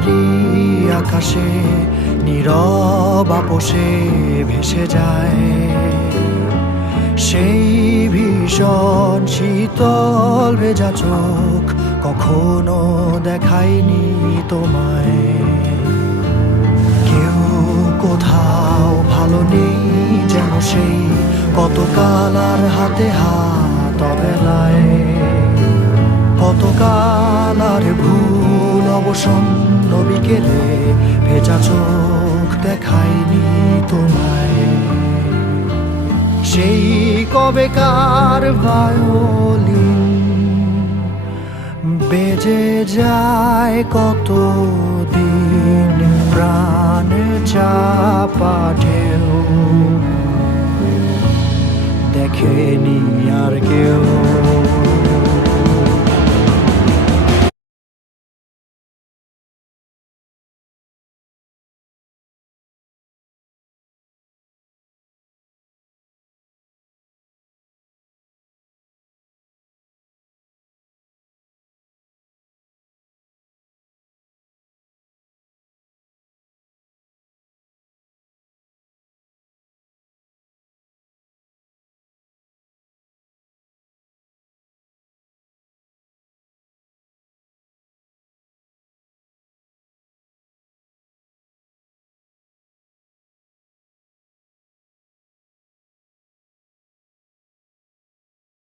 ভারী আকাশে নীরব আপোষে ভেসে যায় সেই ভীষণ শীতল ভেজা চোখ কখনো দেখায়নি তোমায়। কেউ কোথাও ভালো নেই যেন সেই কতকাল আর হাতে হাত অবেলায়, কতকাল আর ভুল অবসন্ন বিকেলে ভেজা চোখ দেখায়নি তোমায়। সেই কবেকার ভায়োলিন বেজে যায় কতদিন প্রাণ চাপা ঢেউ দেখেনি আর কেউ।